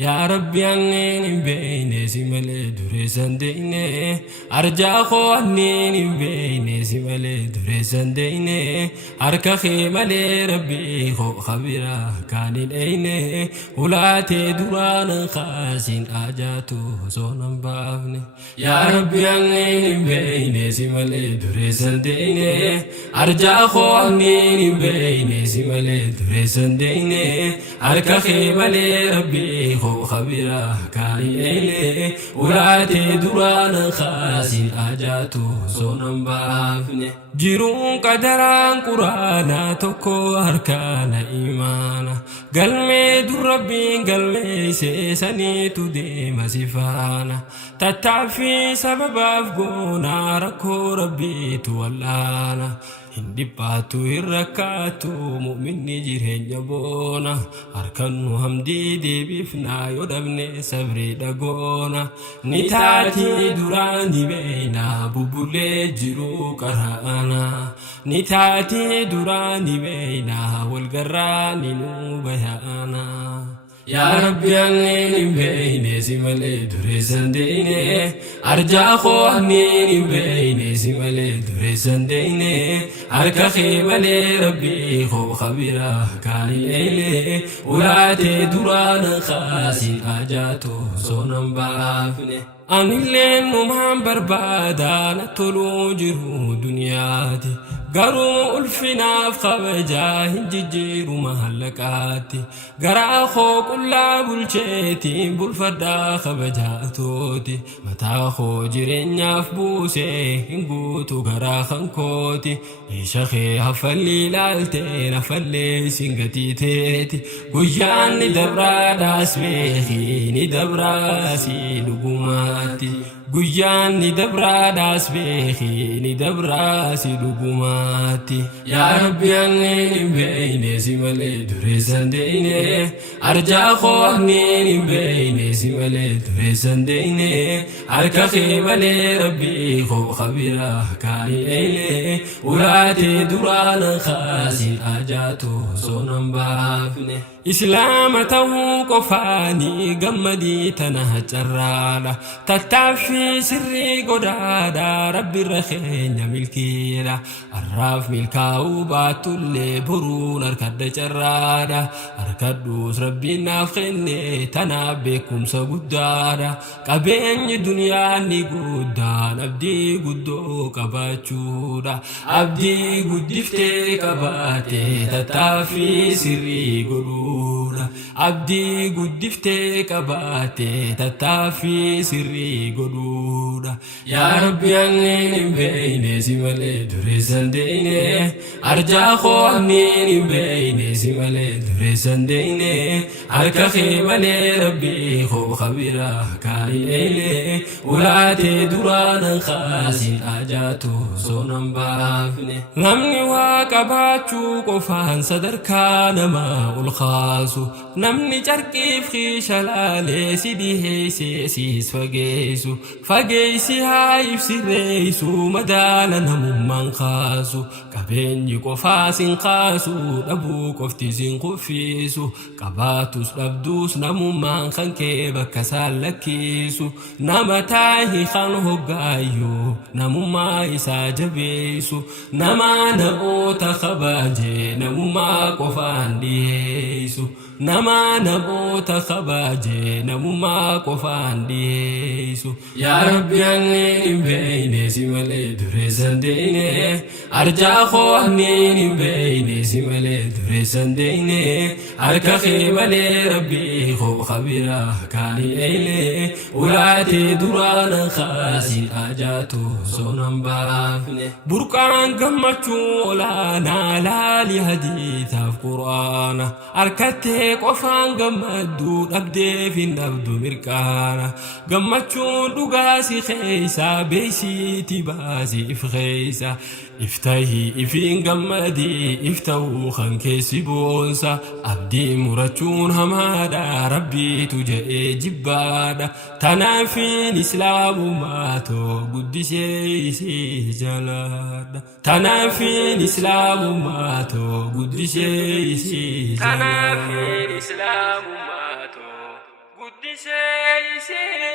يا ربي عنين بين سمال دريسان دينه أرجع خو عنين بين سمال دريسان دينه أركا خيمال ربي خو خبيرا كان الأينه ولاتي دران خاسين آجاتو صونم بافني يا ربي عنين بين سمال دريسان دينه أرجع خو عنين بين سمال دريسان دينه أركا خيمال ربي خبيرا كان إليه ولاتي دران خاسين آجاتو صونم بافني جيرون قدران قرانا توكو أركان إيمانا قلمي در ربي قلمي سيساني تديم سفانا تتعفي سبب أفقونا ركو ربي تولانا hindi patu irrakatu mu'minni jireenya boona harkannu hamdii deebifnaa yoo dhabne sabri dhagoona ni taati duraan beeynaa bubbulee jiru qaraana ni taati duraan beeynaa walgarraa ni nu bayaana يا ربي عنين بين سمال دريسان دينه أرجع خو عنين بين سمال دريسان دينه أركا خيمال ربي خو خبيرا كان إليه ولاتي دران خاسين آجاتو صونم بافنه أن اللين نمان بربادا نطلو جرو دنياتي قرو الفناف خبجاه ججيرو محلقاتي قرا خو كلا بلشيتي بلفدا خبجاتوتي متا خو جرين يفبوسي انقوتو قرا خنكوتي يشخي هفلي لالتي نفلي سنغتي تيتي قجان ندبرا داس بيخي ندبرا سي لقماتي قجان ندبرا داس بيخي ندبرا سي لقماتي يا ربي عنين بين سمال دريسان دينه أرجع خو عنين بين سمال دريسان دينه أركا خيمال ربي خو خبيرا كان إليه ولاتي دران خاسين آجاتو صونم بافنه إسلام تو قفاني قمدي تنه جرالا تتعفي سري قدادا ربي الرخين ملكيلا الراف ملكاو باتو اللي برون أركد جرادا أركدوس ربي نافخني تنابيكم سقدادا قبين دنيا ني قدان أبدي قدو قباتشودا أبدي قدفتي قباتي تتعفي سري قدو abdii guddiftee qabaate tattaaffii sirrii godhuudha yaa rabbi anneen beeyne si malee dureessan deeyne arjaa koo anneen beeyne si malee dureessan deeyne harka kee malee rabbii koo khabira kaayile ulaatee duraanan kaasin ajaatu soonan baafne namni waa qabaachuu qofaan sadarkaa namaa ol kaasu namni carqiif xiishalaalee si dhiheessee siis fageessi haa ibsireessu madaala namummaan kaasu qabeenyi qofaa sin kaasu dhabuu qofti sin kuffisu qabaatus dhabduus namummaan kan kee bakka isaan lakkisu nama taahi kan hoggaayyuu namummaa isaa jabeessu nama namoota kabaajee namummaa qofaan dhiyeessu nama namoota kabaajee namummaa qofaan dhiyeessu yaa rabbi anneen beeyne si malee dureessan deeyne arjaa koo anneen beeyne si malee dureessan deeyne harka kee malee rabbii koo khabira kaayile ulaatee duraanan kaasin ajaatu soonan baafne burqaan gammachuu olaanaa laali hadiitaaf qur'aana harkattee qofaan gammaddu dhabdeef hin dhabdu mirqaana gammachuun dhugaa si keeysa beeysiiti baasi if keeysa iftahi ifiin gammadii iftahuu kan keessi boonsa abdii murachuun hamaadha rabbiitu jedhee jibbaadha tanaafiin islaamummaa too guddisee isii jalaadha tanaafiin islaamummaa too guddisee isii jalaadha. guddisee isee